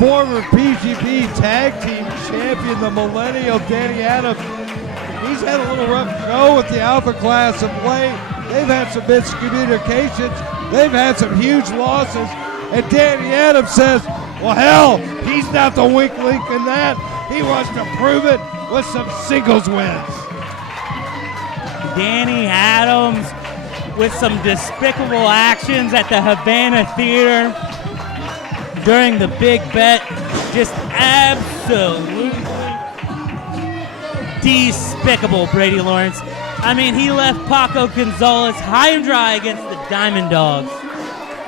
former PGP Tag Team Champion, the Millennial Danny Adams. He's had a little rough go with the Alpha class of late. They've had some miscommunications. They've had some huge losses. And Danny Adams says, well, hell, he's not the weak link in that. He wants to prove it with some singles wins. Danny Adams with some despicable actions at the Havana Theater during the big bet. Just absolutely despicable, Brady Lawrence. I mean, he left Paco Gonzalez high and dry against the Diamond Dogs.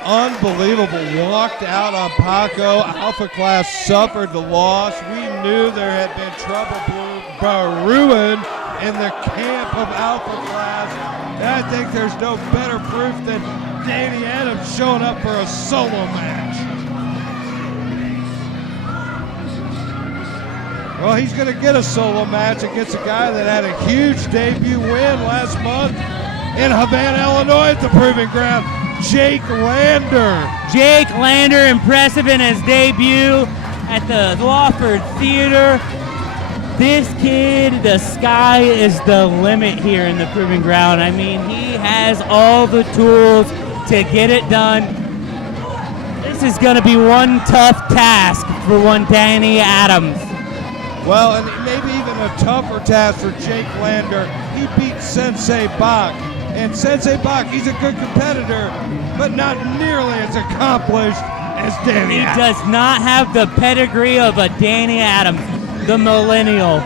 Unbelievable. Walked out on Paco. Alpha class suffered the loss. We knew there had been trouble brewing in the camp of Alpha class. And I think there's no better proof than Danny Adams showing up for a solo match. Well, he's going to get a solo match against a guy that had a huge debut win last month in Havana, Illinois at the Proving Ground, Jake Lander. Jake Lander, impressive in his debut at the Lawford Theater. This kid, the sky is the limit here in the Proving Ground. I mean, he has all the tools to get it done. This is going to be one tough task for one Danny Adams. Well, and maybe even a tougher task for Jake Lander. He beat Sensei Bach. And Sensei Bach, he's a good competitor, but not nearly as accomplished as Danny Adams. He does not have the pedigree of a Danny Adams, the millennial.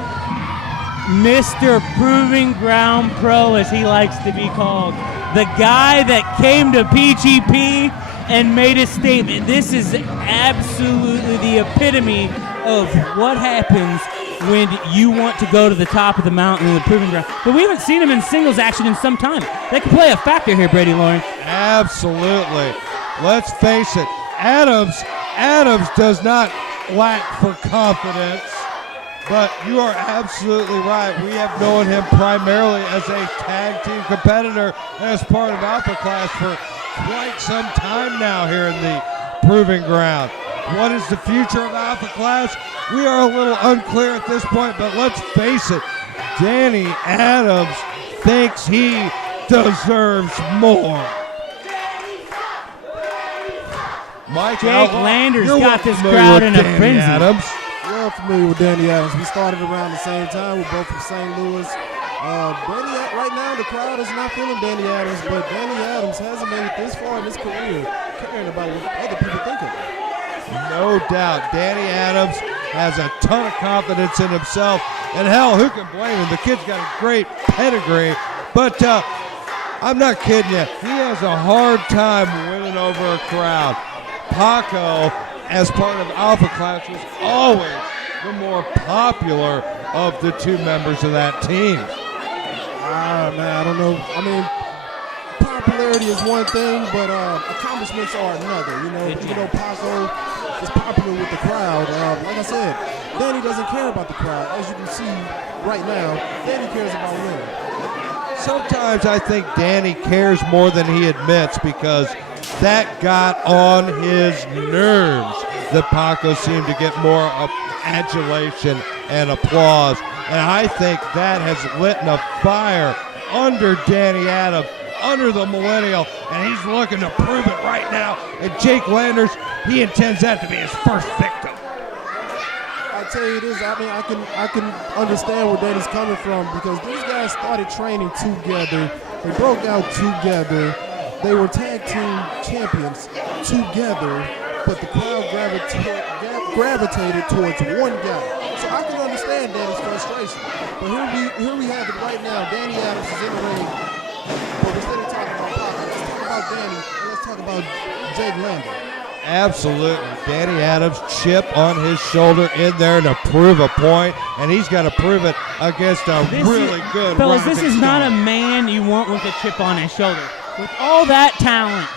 Mr. Proving Ground Pro, as he likes to be called. The guy that came to PGP and made a statement. This is absolutely the epitome of what happens when you want to go to the top of the mountain in the Proving Ground. But we haven't seen him in singles action in some time. That could play a factor here, Brady Lawrence. Absolutely. Let's face it, Adams does not lack for confidence, but you are absolutely right. We have known him primarily as a tag team competitor as part of Alpha Class for quite some time now here in the Proving Ground. What is the future of Alpha Class? We are a little unclear at this point, but let's face it, Danny Adams thinks he deserves more. Mike Jake Lander's got this crowd in a frenzy. Adams. We're all familiar with Danny Adams. We started around the same time. We're both from St. Louis. Right now, the crowd is not feeling Danny Adams, but Danny Adams hasn't made it this far in his career caring about what other people think of him. No doubt. Danny Adams has a ton of confidence in himself. And hell, who can blame him? The kid's got a great pedigree. But I'm not kidding you. He has a hard time winning over a crowd. Paco, as part of Alpha Class, was always the more popular of the two members of that team. Man, I don't know. I mean, popularity is one thing, but accomplishments are another. You know, Paco is popular with the crowd. Like I said, Danny doesn't care about the crowd. As you can see right now, Danny cares about winning. Sometimes I think Danny cares more than he admits because that got on his nerves that Paco seemed to get more adulation and applause. And I think that has lit a fire under Danny Adams, under the millennial, and he's looking to prove it right now. And Jake Landers, he intends that to be his first victim. I tell you this, I mean, I can understand where Danny's coming from because these guys started training together. They broke out together. They were tag team champions together, but the crowd gravitated towards one guy. So I can understand Danny's frustration. But here we have it right now. Danny Adams is in the ring. But instead of talking about Paco, let's talk about Danny and let's talk about Jake Lander. Absolutely. Danny Adams, chip on his shoulder in there to prove a point, and he's got to prove it against a really good fellas, this rising is not a star. man you want with a chip on his shoulder. With all that talent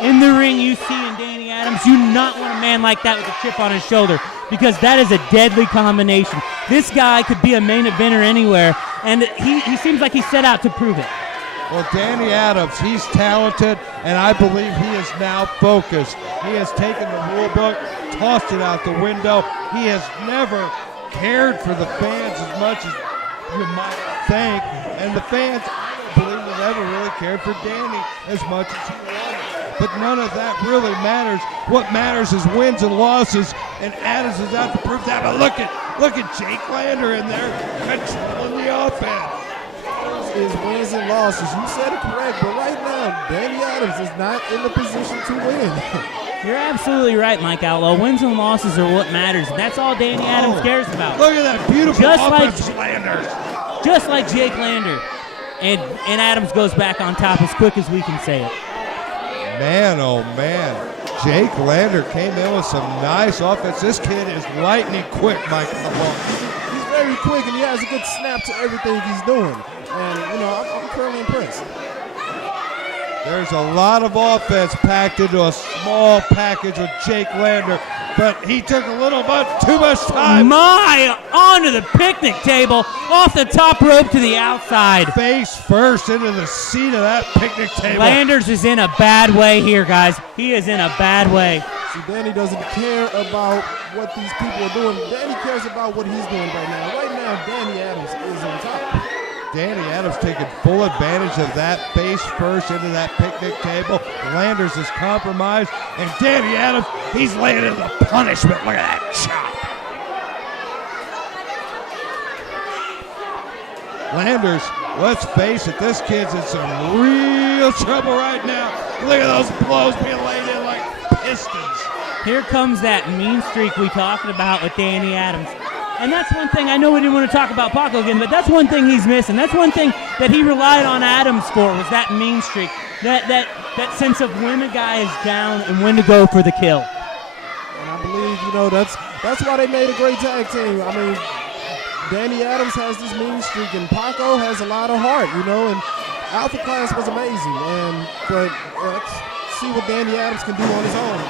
in the ring you see in Danny Adams, you not want a man like that with a chip on his shoulder because that is a deadly combination. This guy could be a main eventer anywhere, and he seems like he's set out to prove it. Well, Danny Adams, he's talented, and I believe he is now focused. He has taken the rule book tossed it out the window. He has never cared for the fans as much as you might think. And the fans, I don't believe, have ever really cared for Danny as much as he wanted. But none of that really matters. What matters is wins and losses, and Adams is out to prove that. But look at Jake Lander in there controlling the offense. Is wins and losses. You said it correct, but right now, Danny Adams is not in the position to win. You're absolutely right, Mike Outlaw. Wins and losses are what matters. That's all Danny Adams cares about. Look at that beautiful Just offense, like- Landers. Just like Jake Lander. And Adams goes back on top as quick as we can say it. Man, oh man. Jake Lander came in with some nice offense. This kid is lightning quick, Mike. He's very quick, and he has a good snap to everything he's doing. And, I'm currently impressed. There's a lot of offense packed into a small package with Jake Lander, but he took a little bit too much time. Onto the picnic table, off the top rope to the outside. Face first into the seat of that picnic table. Landers is in a bad way here, guys. He is in a bad way. See, Danny doesn't care about what these people are doing. Danny cares about what he's doing right now. Right now, Danny Adams is on top. Danny Adams taking full advantage of that face first into that picnic table. Landers is compromised, and Danny Adams, he's laying in the punishment. Look at that chop. Landers, let's face it, this kid's in some real trouble right now. Look at those blows being laid in like pistons. Here comes that mean streak we talked about with Danny Adams. And that's one thing, I know we didn't want to talk about Paco again, but that's one thing he's missing. That's one thing that he relied on Adams for, was that mean streak. That sense of when a guy is down and when to go for the kill. And I believe, that's why they made a great tag team. I mean, Danny Adams has this mean streak, and Paco has a lot of heart, and Alpha Class was amazing. But let's see what Danny Adams can do on his own.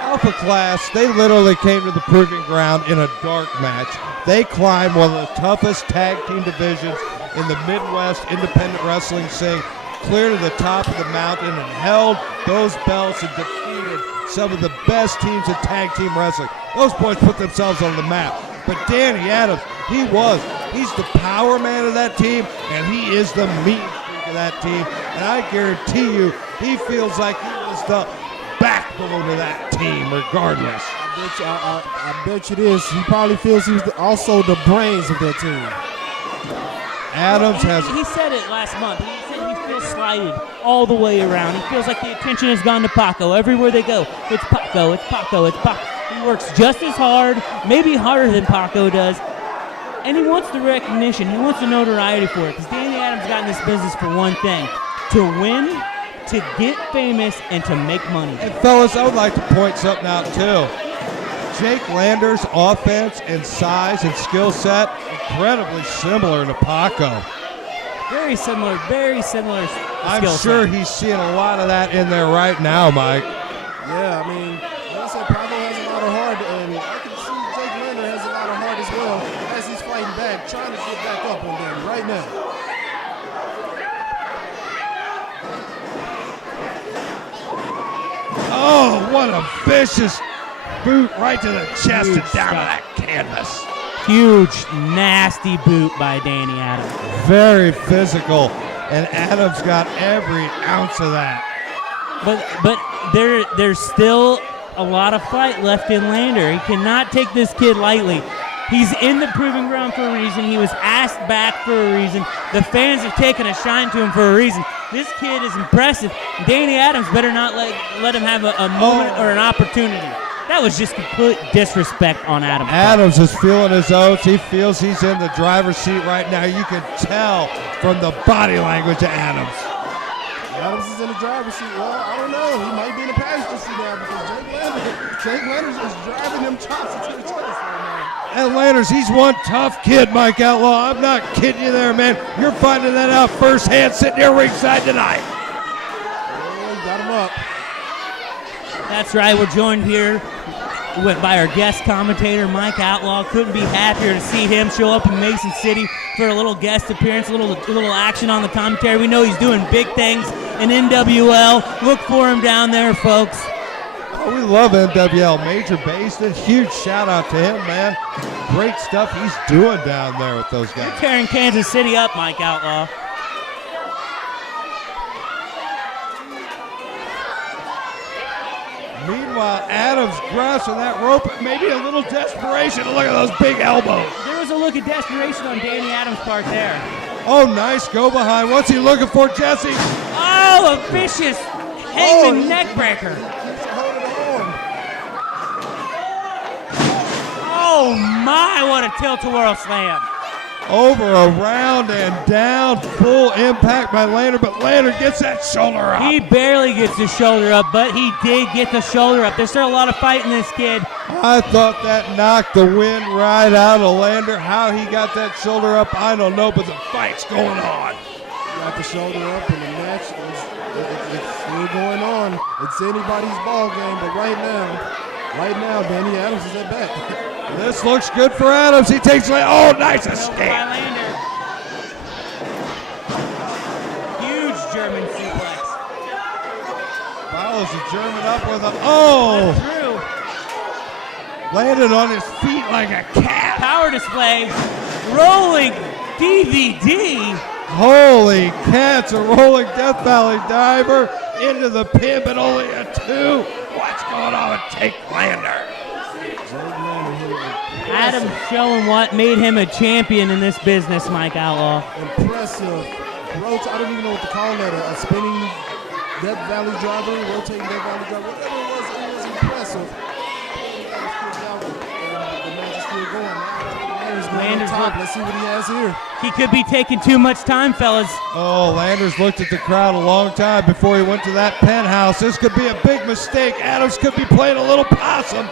Alpha Class, they literally came to the proving ground in a dark match. They climbed one of the toughest tag team divisions in the Midwest independent wrestling scene, clear to the top of the mountain, and held those belts and defeated some of the best teams in tag team wrestling. Those boys put themselves on the map. But Danny Adams, he's the power man of that team, and he is the mean streak of that team. And I guarantee you, he feels like he was the backbone of that team regardless. I bet you this. He probably feels he's also the brains of that team. Adams has... He said it last month. He said he feels slighted all the way around. He feels like the attention has gone to Paco. Everywhere they go, it's Paco, it's Paco, it's Paco. He works just as hard, maybe harder than Paco does. And he wants the recognition. He wants the notoriety for it. Because Danny Adams got in this business for one thing: to win, to get famous, and to make money. And fellas, I would like to point something out too. Jake Lander's offense and size and skill set, incredibly similar to Paco. Very similar I'm skill sure set. he's seeing a lot of that in there right now, Mike. Yeah, I mean, like I said, Paco has a lot of heart, and I can see Jake Lander has a lot of heart as well as he's fighting back, trying to get back up on them right now. Oh, what a vicious boot right to the chest Huge and down to stuff. that canvas. Huge, nasty boot by Danny Adams. Very physical, and Adams got every ounce of that. But there's still a lot of fight left in Lander. He cannot take this kid lightly. He's in the proving ground for a reason. He was asked back for a reason. The fans have taken a shine to him for a reason. This kid is impressive. Danny Adams better not let him have a moment or an opportunity. That was just complete disrespect on Adams. Adams is feeling his oats. He feels he's in the driver's seat right now. You can tell from the body language of Adams. Adams is in the driver's seat. Well, I don't know. He might be in the passenger seat now because Jake Landers is driving them chops into the chest right now. And Landers, he's one tough kid, Mike Outlaw. I'm not kidding you there, man. You're finding that out firsthand sitting here ringside tonight. Yeah, he got him up. That's right. We're joined here by our guest commentator, Mike Outlaw. Couldn't be happier to see him show up in Mason City for a little guest appearance, a little action on the commentary. We know he's doing big things in NWL. Look for him down there, folks. I Oh, we love NWL. Major Basin, huge shout out to him, man. Great stuff he's doing down there with those guys. Tearing Kansas City up, Mike Outlaw. Meanwhile, Adams grasping that rope, maybe a little desperation. Look at those big elbows. There was a look of desperation on Danny Adams' part there. Oh, nice go behind. What's he looking for, Jesse? Oh, a vicious hangman neck breaker. Oh my, what a tilt-a-whirl slam. Over, around, and down. Full impact by Lander, but Lander gets that shoulder up. He barely gets the shoulder up, but he did get the shoulder up. There's still a lot of fight in this kid. I thought that knocked the wind right out of Lander. How he got that shoulder up, I don't know, but the fight's going on. Got the shoulder up, and the match it's still going on. It's anybody's ball game, but right now, Danny Adams is at bat. This looks good for Adams. He takes it. Oh, nice escape. Lander. Huge German suplex. Follows the German up with a, oh! Through. Landed on his feet like a cat. Power display. Rolling DVD. Holy cats, a rolling Death Valley diver into the pin, but only a 2. What's going on with Jake Lander? Adams showing what made him a champion in this business, Mike Outlaw. Impressive. I don't even know what to call that. A spinning Death Valley driver, rotating Death Valley driver, whatever it was impressive. The match is still going. Landers top. Let's see what he has here. He could be taking too much time, fellas. Oh, Landers looked at the crowd a long time before he went to that penthouse. This could be a big mistake. Adams could be playing a little possum.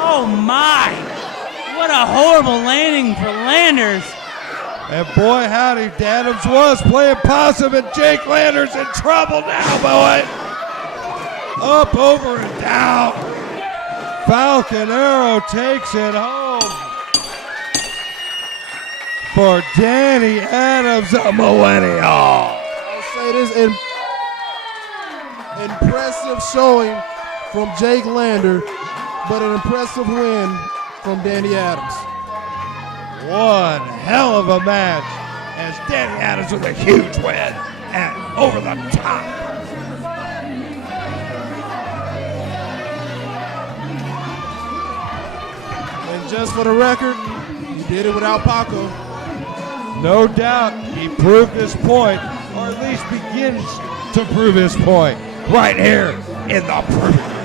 Oh my! What a horrible landing for Landers. And boy, howdy, Adams was playing possum, and Jake Landers in trouble now, boy. Up, over, and down. Falcon Arrow takes it home for Danny Adams, a millennial. I'll say this, impressive showing from Jake Lander, but an impressive win from Danny Adams. One hell of a match as Danny Adams with a huge win and over the top. And just for the record, he did it without Paco. No doubt he proved his point, or at least begins to prove his point right here in the Proving